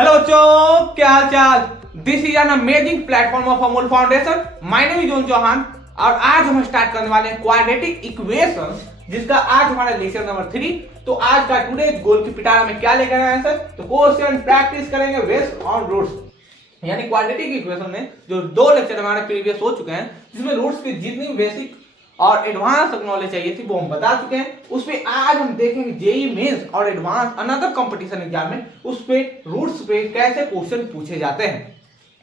Hello बच्चों, क्या हाल चाल। This is an amazing platform of Amul foundation. My name is Om Chauhan और आज हम स्टार्ट करने वाले हैं क्वाड्रेटिक इक्वेशंस, जिसका आज हमारा लेक्चर नंबर 3। तो आज का टुडे गोल की पिटारा में क्या लेकर आए हैं सर? तो क्वेश्चन प्रैक्टिस करेंगे बेस्ड ऑन रूट्स, यानी क्वाड्रेटिक इक्वेशन में जो दो लेक्चर हमारे प्रीवियस हो चुके हैं, जिसमें रूट्स की जितनी बेसिक और एडवांस नॉलेज चाहिए थी वो हम बता चुके हैं। उस पे आज हम देखेंगे जेई मेंस और एडवांस अनदर कंपटीशन एग्जाम में उस पे रूट्स पे कैसे क्वेश्चन पूछे जाते हैं।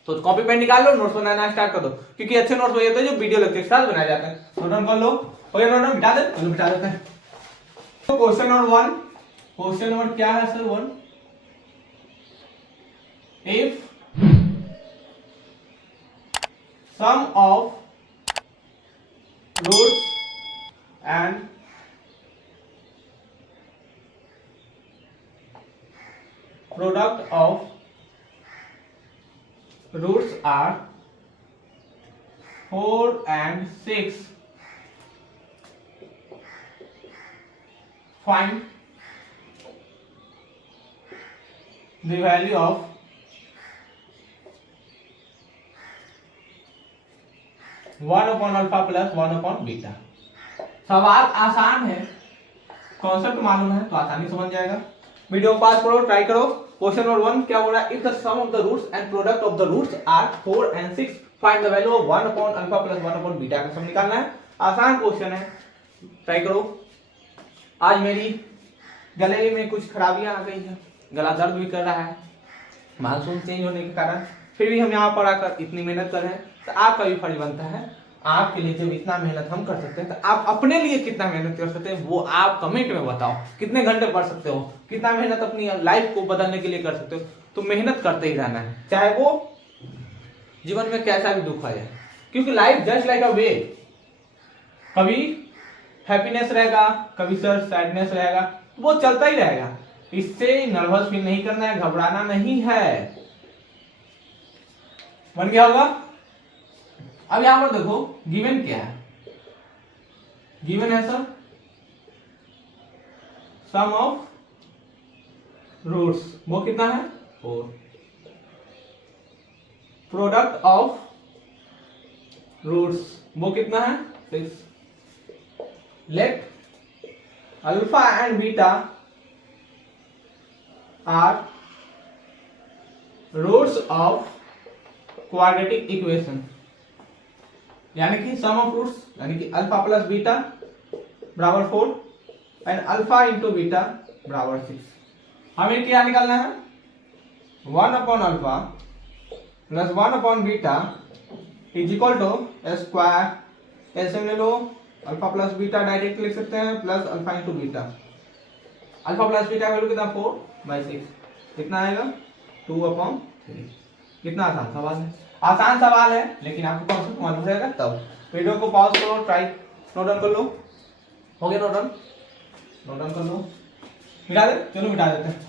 तो कॉपी पेन निकाल लो, नोट्स बनाना स्टार्ट कर दो, क्योंकि अच्छे नोट्स वही होते हैं जो वीडियो लेक्चर के साथ बनाए जाते हैं। नोट डाउन कर लो, हो गया नोट डाउन, बिठा दे, चलो बिठा देते हैं। तो क्वेश्चन नंबर 1, क्वेश्चन नंबर क्या है sir? 1, if sum of roots and product of roots are 4 and 6, find the value of one upon alpha plus one upon beta. सवाल आसान है, कॉन्सेप्ट मालूम है तो आसानी समझ जाएगा। वीडियो पास करो, ट्राई करो। क्वेश्चन नंबर 1 क्या बोल रहा है? If the sum of the roots and product of the roots are 4 and 6, find the value of one upon alpha plus one upon beta का सम निकालना है। आसान क्वेश्चन है, ट्राई करो। आज मेरी गले में कुछ खराबियां आ गई है, गला दर्द भी कर रहा है मानसून चेंज होने के कारण, फिर भी हम यहाँ पर आकर इतनी मेहनत कर रहे हैं। तो आपका भी फर्ज बनता है, आपके लिए जब इतना मेहनत हम कर सकते हैं तो आप अपने लिए कितना मेहनत कर सकते हैं वो आप कमेंट में बताओ। कितने घंटे पढ़ सकते हो, कितना मेहनत अपनी लाइफ को बदलने के लिए कर सकते हो। तो मेहनत करते ही रहना है, चाहे वो जीवन में कैसा भी दुख आए, क्योंकि लाइफ जस्ट लाइक अ वे, कभी हैप्पीनेस रहेगा, कभी सर सैडनेस रहेगा, वो चलता ही रहेगा। इससे नर्वस फील नहीं करना है, घबराना नहीं है। बन गया होगा? अब यहां पर देखो गिवन क्या है। गिवन है सर सम ऑफ रूट्स, वो कितना है? 4। प्रोडक्ट ऑफ रूट्स वो कितना है? 6। Let alpha and beta are roots of quadratic equation, यानी कि सम ऑफ रूट्स, यानी कि अल्फा प्लस बीटा बराबर 4 एंड अल्फा इंटू बीटा बराबर 6। हमें क्या निकालना है? 1 upon alpha plus 1 upon beta is equal to square, ऐसे ले लो, अल्फा प्लस बीटा डायरेक्ट लिख सकते हैं, plus alpha into beta. Alpha plus beta value कितना? 4/6। कितना आएगा? 2 अपॉन 3। कितना आसान सवाल है, आसान सवाल है, लेकिन आपको कॉन्सेप्ट मालूम रहेगा तब। वीडियो को पॉज करो, ट्राई, नोट डाउन कर लो। हो गया नोट डाउन? नोट डाउन कर लो, मिटा दे, चलो मिटा देते हैं।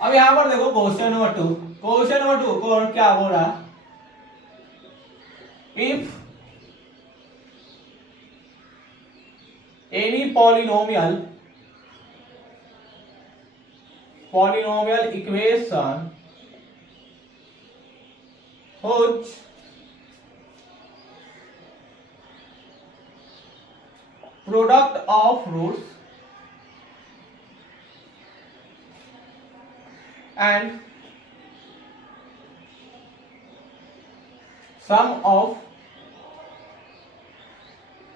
अब यहां पर देखो क्वेश्चन नंबर 2। क्वेश्चन नंबर 2 को क्या बोल रहा? If any polynomial equation whose product of roots and sum of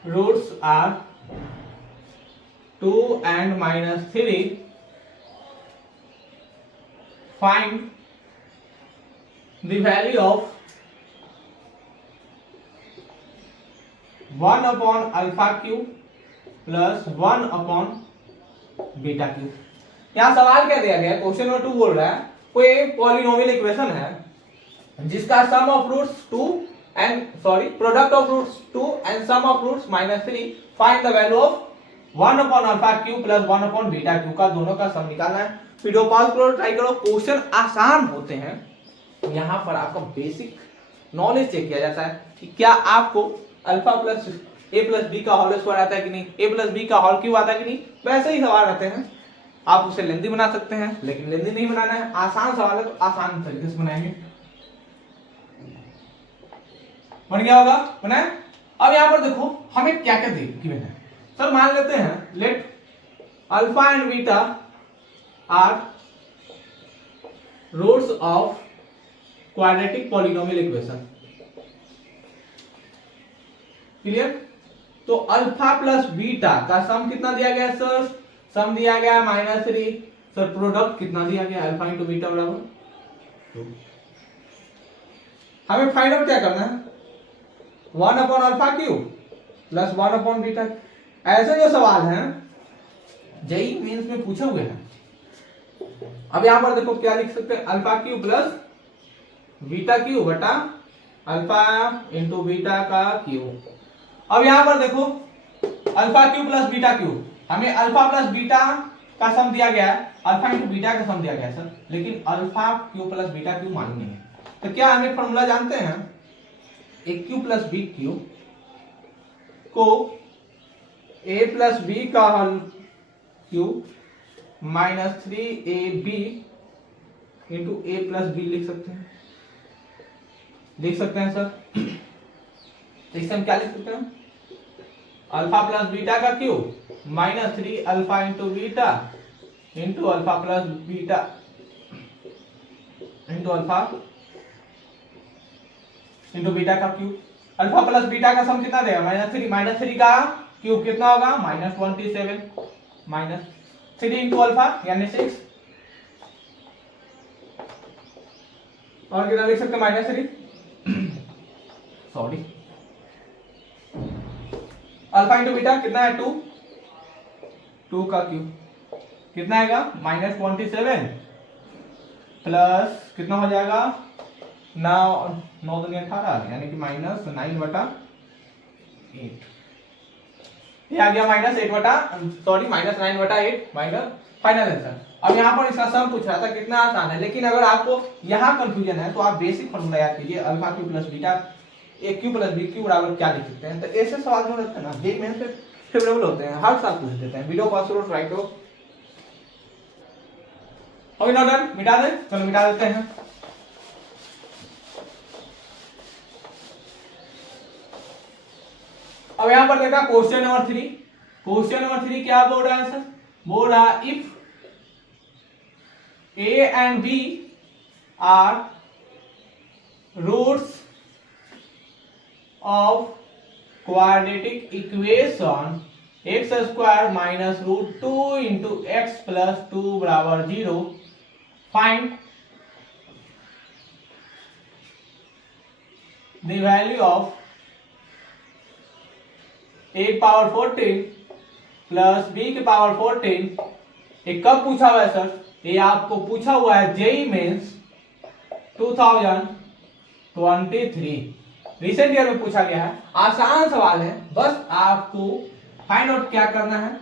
roots are 2 and -3, find the value of 1 upon alpha cube plus 1 upon beta cube. यहाँ सवाल क्या दिया गया है? क्वेश्चन नंबर 2 बोल रहा है कोई पॉलिनोमियल इक्वेशन है जिसका sum of roots 2 and product of roots 2 and sum of roots -3, find the value of 1 upon alpha cube plus 1 upon beta cube का दोनों का सम निकालना है। वीडियो पॉज करो, ट्राई करो। क्वेश्चन आसान होते हैं, यहाँ पर आपका बेसिक नॉलेज चेक किया जाता है कि क्या आपको अल्फा प्लस ए प्लस बी का होल स्क्वायर आता है कि नहीं, ए प्लस बी का होल क्यूब आता है कि नहीं, वैसे ही सवाल रहते हैं। आप उसे लेंदी बना सकते हैं, लेकिन लेंदी नहीं बनाना है, आसान सवाल है तो आसान तरीके से बनाएंगे। बन गया होगा, बनाए। अब यहां पर देखो हमें क्या क्या गिवन है। सर मान लेते हैं let alpha and beta are roots of quadratic polynomial equation. Clear? तो अल्फा प्लस बीटा का सम कितना दिया गया सर? सम दिया गया -3। सर प्रोडक्ट कितना दिया गया? अल्फा इंटू बीटा बराबर 2। हमें फाइंड आउट क्या करना है? 1 upon alpha cube plus 1 upon beta. ऐसे जो सवाल हैं जेईई मेंस में पूछे हुए हैं। अब यहां पर देखो क्या लिख सकते हैं? Alpha cube plus beta cube बटा अल्फा इंटू बीटा का क्यूब। अब यहां पर देखो alpha cube plus beta cube, हमें अल्फा प्लस बीटा का सम दिया गया है, अल्फा इंटू बीटा का सम दिया गया है सर, लेकिन alpha cube plus beta cube मालूम नहीं है। तो क्या हम एक फॉर्मूला जानते हैं? ए क्यूब प्लस बी क्यूब को ए प्लस बी का whole cube -3ab into A plus B लिख सकते हैं। लिख सकते हैं सर। तो इससे हम क्या लिख सकते हैं? अल्फा प्लस बीटा का cube -3 alpha into beta into alpha plus beta into alpha into beta का क्यूब। अल्फा प्लस बीटा का सम कितना देगा? -3 का क्यूब कितना होगा? -27 -3 इंटू अल्फा यानी 6 और कितना लिख सकते हैं? -3 सॉरी अल्फा इंटू बीटा कितना है? 2 का क्यूब कितना आएगा? -27 प्लस कितना हो जाएगा? 9 दुनिया 18 यानी कि -9 बटा 8। ये आ गया -8 बटा सॉरी -9 बटा 8 माइनस फाइनल आंसर। अब यहाँ पर इसका सम पूछ रहा था, कितना आसान है, लेकिन अगर आपको यहाँ कंफ्यूजन है तो आप बेसिक फॉर्मूला याद कीजिए। Alpha cube plus beta A cube plus B cube बराबर क्या लिख सकते हैं। तो ऐसे सवाल जो रहते हैं ना जेईई मेंस में फेवरेबल होते हैं, हर साल पूछ देते हैं। वीडियो पॉज करो, ट्राई करो। ओके नाउ डन, मिटा दे, चलो मिटा देते हैं। अब यहां पर देखा क्वेश्चन नंबर 3। क्वेश्चन नंबर 3 क्या बोल रहा है सर? बोल रहा if A and B are roots of quadratic equation X square minus root 2 into X plus 2 बराबर 0, find the value of A power 14 plus B के पावर 14। ये कब पूछा हुआ है सर? ये आपको पूछा हुआ है जेईई मेंस 2023 रिसेंट ईयर में पूछा गया है। आसान सवाल है, बस आपको फाइंड आउट क्या करना है?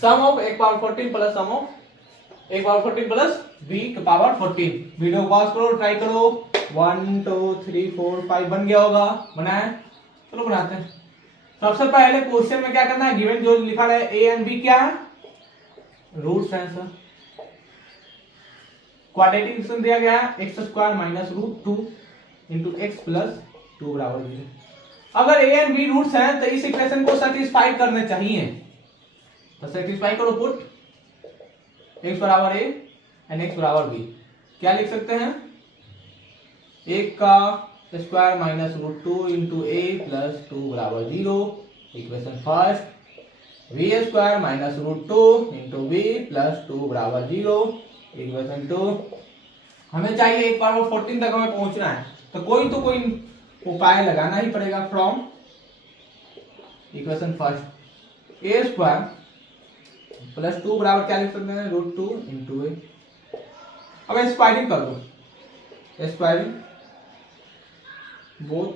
सम ऑफ एक पावर 14 प्लस सम ऑफ एक पावर 14 प्लस बी के पावर 14। वीडियो पॉज करो, ट्राई करो। 1 2 3 4 5 बन गया होगा? बनाए? चलो बनाते हैं। सबसे पहले क्वेश्चन में क्या करना है? गिवन जो लिखा है ए एंड बी क्या है? रूट्स हैं सर। क्वाड्रेटिक इक्वेशन दिया गया है X square minus root 2 into X plus 2 बराबर 0। अगर ए एंड बी रूट्स हैं तो इस इक्वेशन को सेटिस्फाई करने चाहिए। तो सेटिस्फाई करो, पुट एक्स बराबर ए एंड एक्स बराबर बी। क्या लिख सकते हैं? एक का square minus root 2 into A plus 2 बराबर 0। Equation first. V square minus root 2 into B plus 2 बराबर 0। इक्वेशन 2। हमें चाहिए एक पावर 14 तक हमें पहुंचना है, तो कोई उपाय लगाना ही पड़ेगा। From equation first A square plus 2 बराबर क्या लिख सकते हैं? रूट 2 इंटू ए। अब स्क्वायरिंग कर दो, स्क्वायरिंग बोथ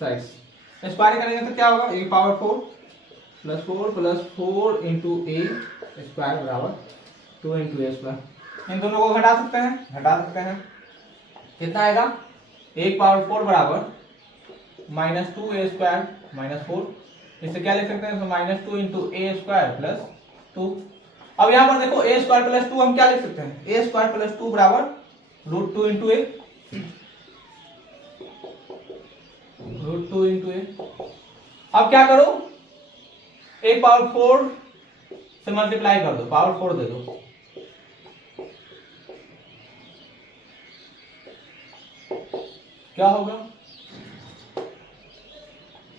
साइड्स। स्क्वायरिंग करेंगे तो क्या होगा? ए पावर 4 प्लस 4 इंटू ए स्क्वायर बराबर 2 इंटू ए स्क्वायर। इन दोनों को घटा सकते हैं, घटा सकते हैं। कितना आएगा? एक पावर 4 बराबर माइनस 2a² माइनस 4, इससे क्या लिख सकते हैं, माइनस 2 इंटू a² प्लस 2। अब यहाँ पर देखो a² प्लस 2 हम क्या लिख सकते हैं, a² प्लस 2 बराबर √2 इंटू a, √2 इंटू a। अब क्या करो, एक पावर 4 से मल्टीप्लाई कर दो, पावर 4 दे दो, क्या होगा,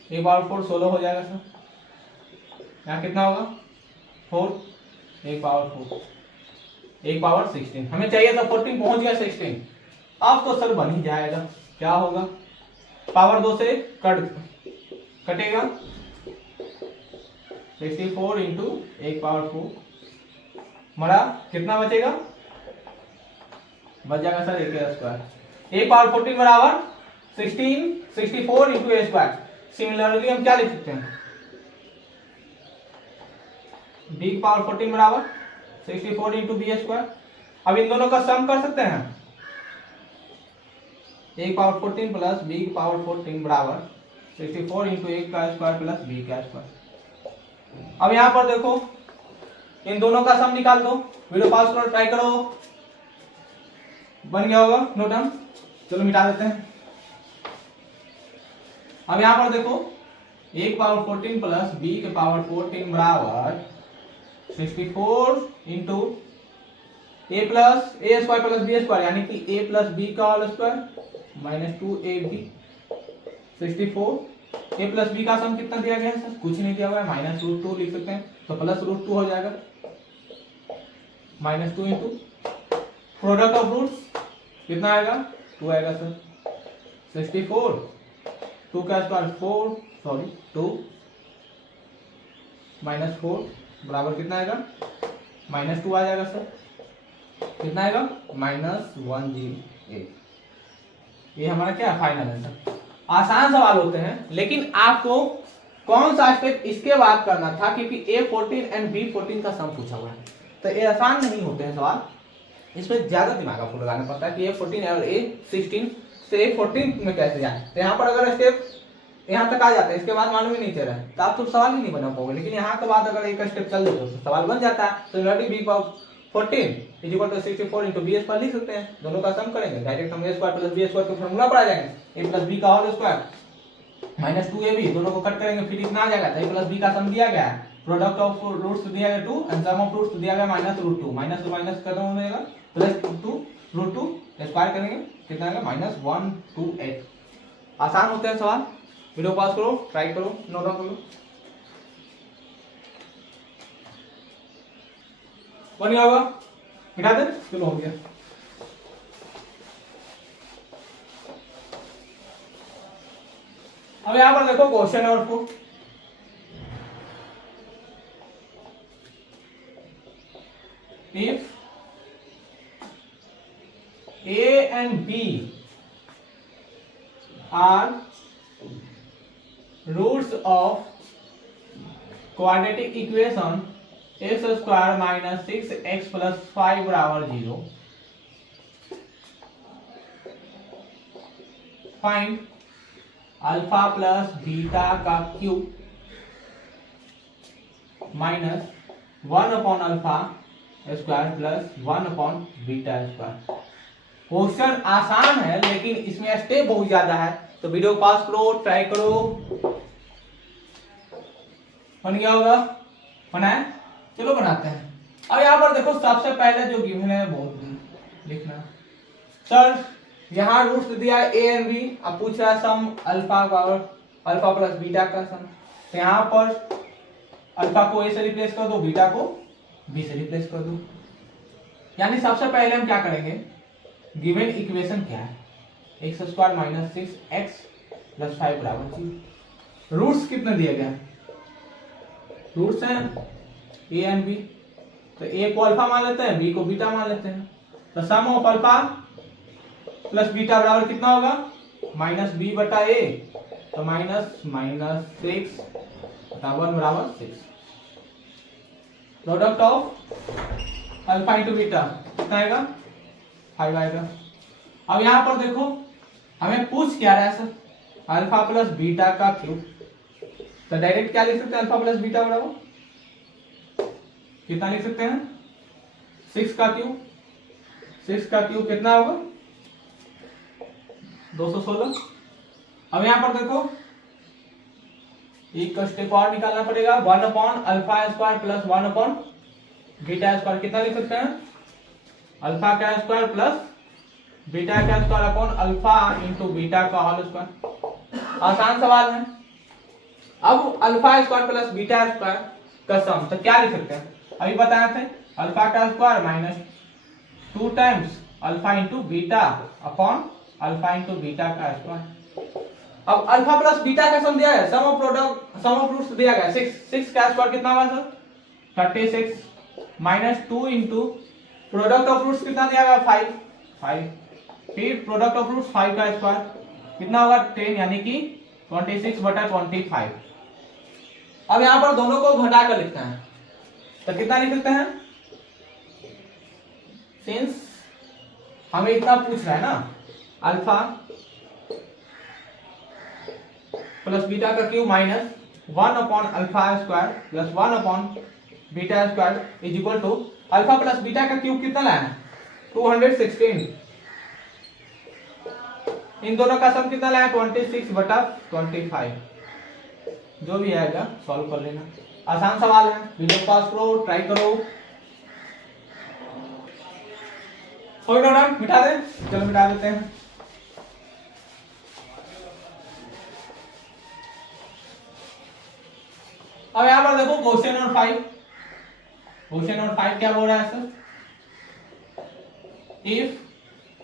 एक पावर 4 16 हो जाएगा सर, यहाँ कितना होगा 4, एक पावर 4, एक पावर 16, हमें चाहिए था 14, पहुंच गया 16। अब तो सर बन ही जाएगा, क्या होगा, पावर 2 से कटेगा 64 इंटू एक पावर 4 मरा, कितना बचेगा, बच जाएगा सर a², एक पावर 14 बराबर 64 इंटू a²। सिमिलरली हम क्या लिख सकते हैं, b की पावर 14 बराबर 64 इंटू b²। अब इन दोनों का सम कर सकते हैं, a की पावर 14 प्लस b की पावर 14 बराबर 64 इंटू a² प्लस b²। अब यहां पर देखो इन दोनों का सम निकाल दो, वीडियो पास करो, ट्राई करो, बन गया होगा, नो डन, चलो मिटा देते हैं। अब यहां पर देखो a की पावर 14 प्लस b के पावर 14 बराबर 64 into a plus a² plus b² यानी कि a प्लस b का whole square minus 2ab 64, a plus B का सम कितना दिया गया है सर, कुछ नहीं दिया हुआ है, माइनस √2 लिख सकते हैं, तो प्लस √2 हो जाएगा, minus 2 into product of roots कितना आएगा 2 आएगा सर, 64 2 का स्क्वायर 4 सॉरी 2 माइनस 4 बराबर कितना आएगा, माइनस 2 आ जाएगा सर, कितना आएगा माइनस 108। ये हमारा क्या फाइनल आंसर। आसान सवाल होते हैं, लेकिन आपको कौन सा स्टेप इसके बाद करना था, क्योंकि A14 एंड B14 का सम पूछा हुआ है, तो ये आसान नहीं होते हैं सवाल, इसमें ज्यादा दिमाग आपको लगाना पड़ता है कि A14 और A16 से A14 में कैसे जाए। तो यहाँ पर अगर स्टेप यहाँ तक आ जाता है, इसके बाद मालूम ही नहीं चल रहा है, तो आप तो सवाल ही नहीं बना पाओगे, लेकिन यहाँ के बाद अगर एक स्टेप चल देते तो सवाल बन जाता है। तो B14 is equal to 64 into b² लिख सकते हैं, दोनों का सम करेंगे, डायरेक्ट हम a² प्लस b² के फॉर्मूला पर आ जाएंगे, a प्लस b का होल स्क्वायर माइनस 2ab, दोनों को कट करेंगे, फिर इतना आ जाएगा, तो a प्लस b का सम दिया गया है, प्रोडक्ट ऑफ रूट्स दिया गया 2 एंड सम ऑफ रूट्स दिया गया माइनस √2, माइनस टू माइनस खत्म हो जाएगा, प्लस 2 √2 स्क्वायर करेंगे, कितना आएगा माइनस 128। आसान होते हैं सवाल, वीडियो पास करो, ट्राई करो, नोट डाउन करो, बन गया होगा, मिटा दे, चलो हो गया। अब यहां पर देखो question number 4, if A and B are roots of quadratic equation x² minus 6x plus 5 बराबर 0, फाइंड अल्फा प्लस बीटा का क्यूब माइनस 1/अल्फा स्क्वायर प्लस 1/बीटा²। क्वेश्चन आसान है, लेकिन इसमें स्टेप बहुत ज्यादा है, तो वीडियो पास करो, ट्राई करो, बन गया होगा, बना है, चलो बनाते हैं। अब यहाँ पर देखो सबसे पहले जो गिवन है वो लिखना, सर यहाँ रूट्स दिया है a एंड b, अब पूछ रहा है सम अल्फा प्लस बीटा का सम, तो यहाँ पर अल्फा को a से रिप्लेस कर दो, बीटा को b से रिप्लेस कर दो, यानी सबसे पहले हम क्या करेंगे, गिवन इक्वेशन क्या है, x² माइनस 6x प्लस 5 बराबर 0, रूट्स कितने दिए गए हैं, रूट्स हैं a एंड b, तो a को अल्फा मान लेते हैं, b को बीटा मान लेते हैं, तो सम ऑफ अल्फा प्लस बीटा बराबर कितना होगा माइनस b बटा a, तो माइनस 6 बटा 1 बराबर 6, product of alpha into beta कितना आएगा 5 आएगा। अब यहाँ पर देखो हमें पूछ क्या रहा है सर, अल्फा प्लस बीटा का क्यूब। तो डायरेक्ट क्या लिख सकते हैं, अल्फा प्लस बीटा बराबर कितना लिख सकते हैं, 6 का क्यूब। 6 का क्यूब कितना होगा, 216। अब यहां पर देखो एक स्टेप और निकालना पड़ेगा, 1 upon alpha square plus 1 upon beta square. कितना लिख सकते हैं, अल्फा का स्क्वायर प्लस बीटा का square upon alpha into beta का होल स्क्वायर। आसान सवाल है। अब alpha square plus beta square का सम, तो क्या लिख सकते हैं, अभी बताए थे अल्फा का square minus 2 times alpha into beta upon alpha into beta का स्क्वायर। अब अल्फा प्लस बीटा का सम दिया है, sum of product, sum of roots दिया गया 6। 6 का स्क्वायर कितना हुआ sir, 36 minus 2 into product of roots कितना दिया गया, 5। फिर प्रोडक्ट ऑफ रूट्स 5 का स्क्वायर कितना होगा, 10, यानी कि 26/25। अब यहां पर दोनों को घटा कर लिखते हैं, तो कितना लिख सकते हैं, सिंस हमें इतना पूछ रहा है ना, अल्फा प्लस बीटा का cube minus 1 upon alpha square plus 1 upon beta square is equal to alpha plus beta का क्यूब कितना लाया है, 216। इन दोनों का सम कितना लाया, 26/25। जो भी आएगा सॉल्व कर लेना। आसान सवाल है, वीडियो पॉज करो, ट्राई करो। मिटा दे, चलो मिटा देते हैं। अब यहां पर देखो क्वेश्चन नंबर 5। क्वेश्चन नंबर 5 क्या बोल रहा है sir, if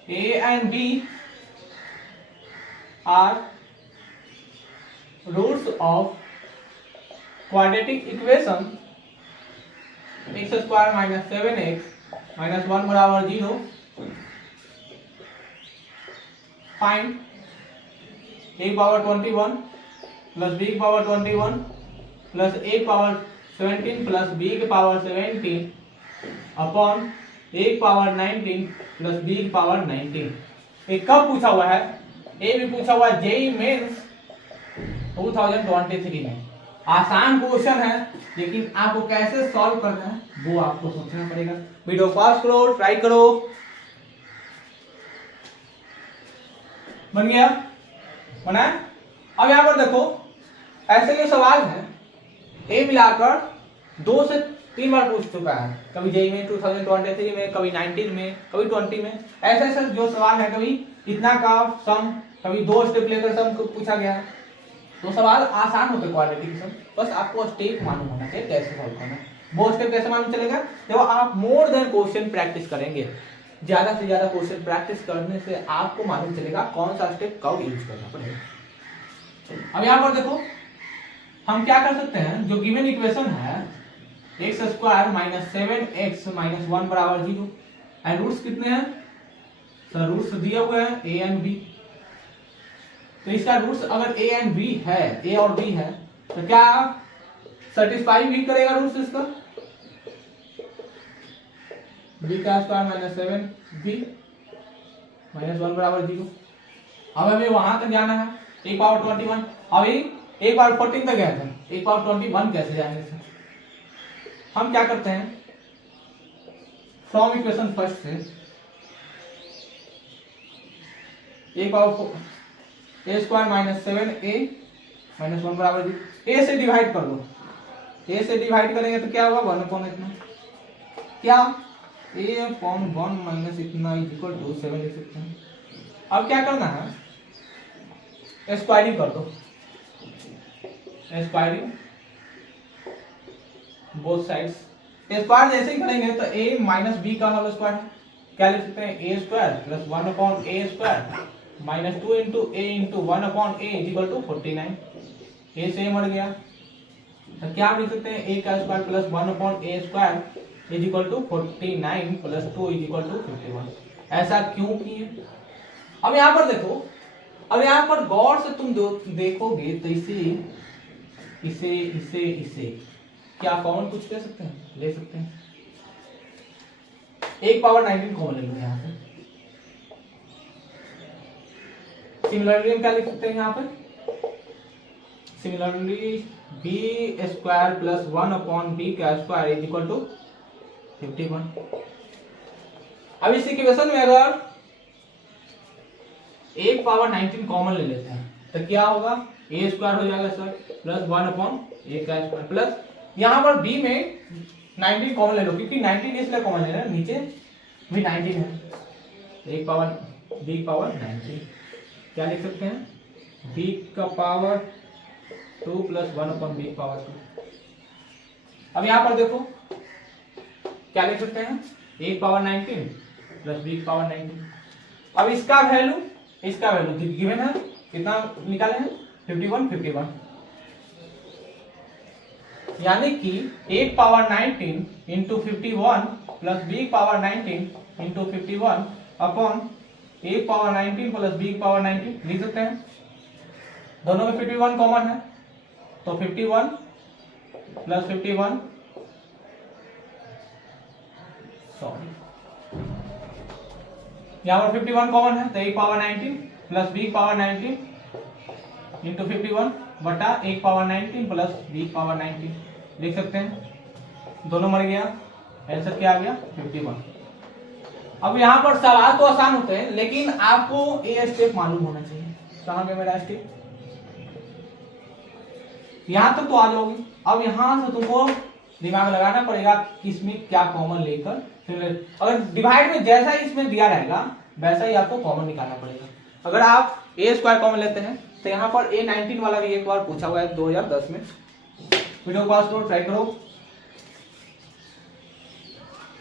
A and B are roots of quadratic equation x square minus 7x minus 1 बराबर 0, find a power 21 plus b power 21 plus a power 17 plus b के power 17 upon a power 19 plus b की power 19। ये कब पूछा हुआ है, ये भी पूछा हुआ है जेईई मेंस 2023 में। आसान क्वेश्चन है, लेकिन आपको कैसे सॉल्व करना है वो आपको सोचना पड़ेगा। वीडियो पॉज करो, ट्राई करो। बन गया, बना है। अब यहां पर देखो ऐसे ये सवाल है, ए मिलाकर 2 से 3 बार पूछ चुका है, कभी जेईई में 2023 में, कभी 19 में, कभी 20 में। ऐसे ऐसे जो सवाल है, कभी इतना का सम, कभी 2 स्टेप लेकर सम पूछा गया है। तो सवाल आसान होते क्वाड्रेटिक सम, बस आपको स्टेप मालूम होना चाहिए कैसे सॉल्व करना है। वो स्टेप कैसे मालूम चलेगा, जब आप मोर देन क्वेश्चन प्रैक्टिस करेंगे। ज्यादा से ज्यादा क्वेश्चन प्रैक्टिस करने से आपको मालूम चलेगा कौन सा स्टेप कब यूज करना पड़ेगा। अब यहाँ पर देखो हम क्या कर सकते हैं, जो गिवन इक्वेशन है X square minus 7x minus 1 बराबर 0, एंड रूट्स कितने हैं सर, रूट्स दिए हुए हैं a एंड b। तो इसका रूट्स अगर a एंड b है, a और b है, तो क्या सेटिस्फाई भी करेगा रूट्स इसका, b का स्क्वायर माइनस 7b माइनस 1 बराबर 0। अब हमें वहां तक जाना है, एक पावर 21। अभी एक पावर 14 तक गए थे, एक पावर 21 कैसे जाएंगे सर। हम क्या करते हैं, फ्रॉम इक्वेशन फर्स्ट से एक पावर ए स्क्वायर माइनस 7a माइनस 1 बराबर 0, ए से डिवाइड कर दो। ए से डिवाइड करेंगे तो क्या होगा, 1 अपॉन इतना, क्या a अपॉन 1 माइनस इतना इज इक्वल टू 7 लिख सकते हैं। अब क्या करना है, स्क्वायरिंग कर दो, स्क्वायरिंग बोथ साइड्स। स्क्वायर जैसे ही करेंगे तो a माइनस b का होल स्क्वायर क्या लिख सकते हैं, a square plus 1 upon a square minus 2 into a into 1 upon a is equal to 49। a से मर गया तो क्या लिख सकते हैं, a का square plus 1 upon a square is equal to 49 plus 2 is equal to 51। ऐसा क्यों किए। अब यहाँ पर देखो, अब यहाँ पर गौर से तुम देखोगे तो इसे इसे इसे इसे क्या कॉमन कुछ ले सकते हैं, ले सकते हैं। एक पावर 19 कॉमन ले लो यहाँ पे। सिमिलरली हम क्या लिख सकते हैं यहाँ पे, similarly B square plus 1 upon B का स्क्वायर इज इक्वल टू 51। अब इस इक्वेशन में अगर 1 पावर 19 कॉमन ले लेते हैं तो क्या होगा, ए स्क्वायर हो जाएगा सर प्लस 1 अपॉन ए का स्क्वायर प्लस यहाँ पर बी में 19 कॉमन ले लो क्योंकि 19 इसलिए कॉमन ले रहे हैं, नीचे भी 19 है। 1 पावर बी पावर 19 क्या लिख सकते हैं, बी का power 2 plus 1 upon B power 2। अब यहाँ पर देखो क्या लिख सकते हैं, 1 पावर 19 प्लस बी पावर 19। अब इसका वैल्यू गिवन है, कितना निकाले हैं 51 यानी कि 1 power 19 into 51 plus B power 19 into 51 upon 1 power 19 plus B power 19 लिख सकते हैं। दोनों में 51 कॉमन है तो 51 प्लस 51 सॉरी यहाँ पर 51 कॉमन है तो 1 power 19 plus B power 19 into 51 बटा 1 पावर 19 प्लस बी पावर 19 लिख सकते हैं। दोनों मर गया, आंसर क्या आ गया 51। अब यहाँ पर सवाल तो आसान होते हैं लेकिन आपको ये स्टेप मालूम होना चाहिए। कहाँ गया मेरा स्टेप, यहाँ तक तो आ जाओगे। अब यहाँ से तुमको दिमाग लगाना पड़ेगा कि इसमें क्या कॉमन लेकर, अगर डिवाइड में जैसा ही इसमें दिया रहेगा वैसा ही आपको कॉमन निकालना पड़ेगा। अगर आप ए स्क्वायर कॉमन लेते हैं तो यहाँ पर A19 वाला भी एक बार पूछा हुआ है 2010 में। वीडियो को पास करो, ट्राई करो।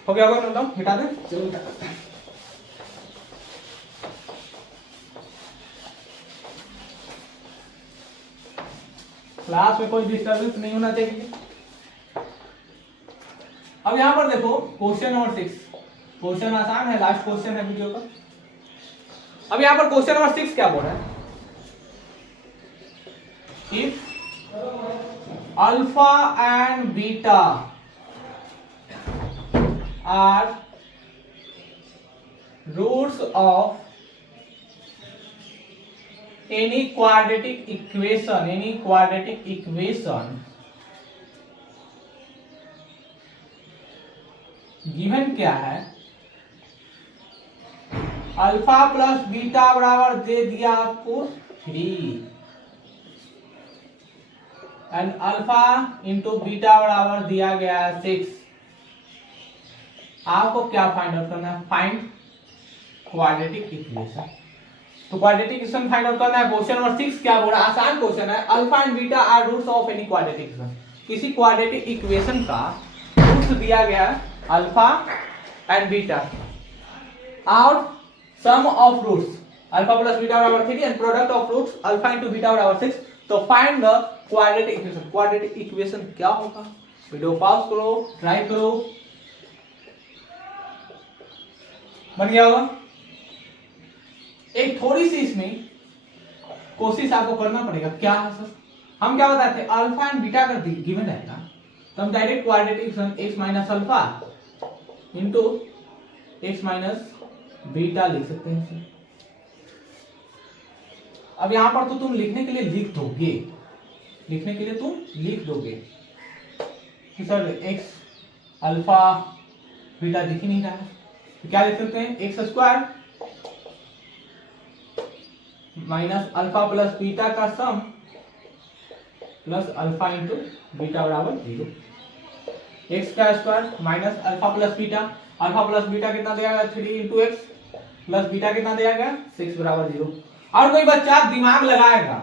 हो गया होगा, मतलब मिटा दें, चलो मिटा देते हैं। क्लास में कोई डिस्टर्बेंस नहीं होना चाहिए। अब यहां पर देखो क्वेश्चन नंबर 6, क्वेश्चन आसान है, लास्ट क्वेश्चन है वीडियो का। अब यहां पर क्वेश्चन नंबर 6 क्या बोल रहा है, if alpha and beta are roots of any quadratic equation given क्या है, अल्फा प्लस बीटा बराबर दे दिया आपको 3 एंड अल्फा इंटू बीटा बराबर दिया गया है 6। आपको क्या फाइंड आउट करना है, फाइंड क्वाड्रेटिक इक्वेशन। तो क्वाड्रेटिक इक्वेशन फाइंड आउट करना है। क्वेश्चन नंबर 6 क्या बोल रहा है, आसान क्वेश्चन है। Alpha and beta are roots of any quadratic equation, किसी क्वाड्रेटिक इक्वेशन का रूट्स दिया गया है अल्फा एंड बीटा और sum of roots alpha plus beta बराबर 3 and product of roots alpha into beta बराबर 6। तो find the quadratic equation. Quadratic equation क्या होगा, वीडियो पॉज करो, ट्राई करो, बन गया होगा। एक थोड़ी सी इसमें कोशिश आपको करना पड़ेगा। क्या है सर, हम क्या बताते हैं, अल्फा एंड बीटा अगर गिवन रहेगा तो हम direct quadratic equation x minus alpha into x minus beta लिख सकते हैं। अब यहां पर तो तुम लिखने के लिए लिख दोगे कि सर x अल्फा बीटा दिख ही नहीं रहा है, तो क्या लिख सकते हैं, x square minus alpha plus beta का सम प्लस अल्फा इंटू बीटा बराबर 0। एक्स का square minus alpha plus beta कितना दिया गया 3 इंटू एक्स प्लस बीटा कितना दिया गया 6 बराबर 0। और कोई बच्चा दिमाग लगाएगा,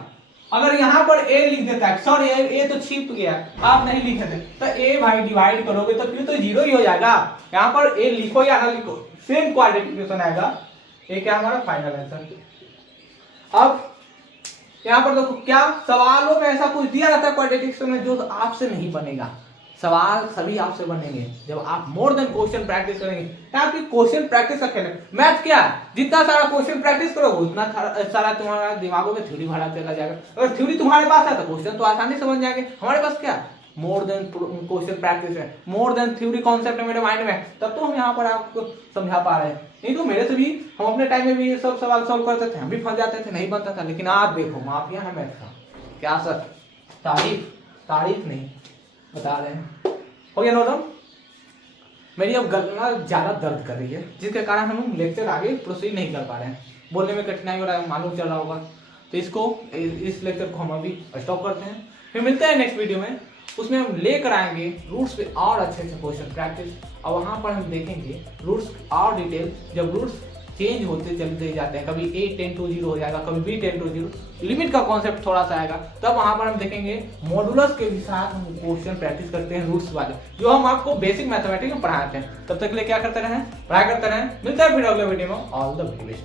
अगर यहाँ पर a लिख देता है, सॉरी a तो छिप गया, आप नहीं लिख सकते, तो a भाई डिवाइड करोगे तो फिर तो 0 ही हो जाएगा। यहाँ पर a लिखो या ना लिखो सेम क्वाड्रेटिक इक्वेशन आएगा। ये क्या हमारा फाइनल आंसर। अब यहाँ पर देखो क्या सवालों में ऐसा कुछ दिया जाता है क्वाड्रेटिक इक्वेशन में जो आपसे नहीं बनेगा। सवाल सभी आपसे बनेंगे जब आप मोर देन क्वेश्चन प्रैक्टिस करेंगे। आपकी क्वेश्चन प्रैक्टिस का खेल है। मैथ क्या, जितना सारा क्वेश्चन प्रैक्टिस करोगे उतना सारा तुम्हारा दिमागों में थ्योरी भरा चला जाएगा। अगर थ्योरी तुम्हारे पास है तो क्वेश्चन तो आसानी से बन जाएंगे। हमारे पास क्या मोर देन क्वेश्चन प्रैक्टिस है, मोर देन थ्योरी कॉन्सेप्ट है मेरे माइंड में, तब तो हम यहाँ पर आपको समझा पा रहे हैं। नहीं तो मेरे से भी हम अपने टाइम में भी ये सब सवाल सॉल्व करते थे, हम भी फंस जाते थे, नहीं बनता था। लेकिन आप देखो माफिया है मैथ का, क्या सर तारीफ नहीं बता रहे हैं। हो गया नोट डाउन। मेरी अब गला ज़्यादा दर्द कर रही है, जिसके कारण हम लेक्चर आगे प्रोसीड नहीं कर पा रहे हैं, बोलने में कठिनाई हो रहा है, मालूम चल रहा होगा। तो इस लेक्चर को हम अभी स्टॉप करते हैं, फिर मिलते हैं नेक्स्ट वीडियो में। उसमें हम लेकर आएंगे रूट्स पे और अच्छे से क्वेश्चन प्रैक्टिस, और वहाँ पर हम देखेंगे रूट्स और डिटेल। जब रूट्स चेंज होते चलते जाते हैं, कभी a टेंड टू 0 हो जाएगा, कभी b टेंड टू 0, लिमिट का कॉन्सेप्ट थोड़ा सा आएगा, तब वहाँ पर हम देखेंगे मॉडुलस के भी साथ हम क्वेश्चन प्रैक्टिस करते हैं रूट्स वाले, जो हम आपको बेसिक मैथमेटिक्स में पढ़ाते हैं। तब तक के लिए क्या करते रहें, पढ़ाई करते रहें। मिलता है फिर अगले वीडियो में। All the very best.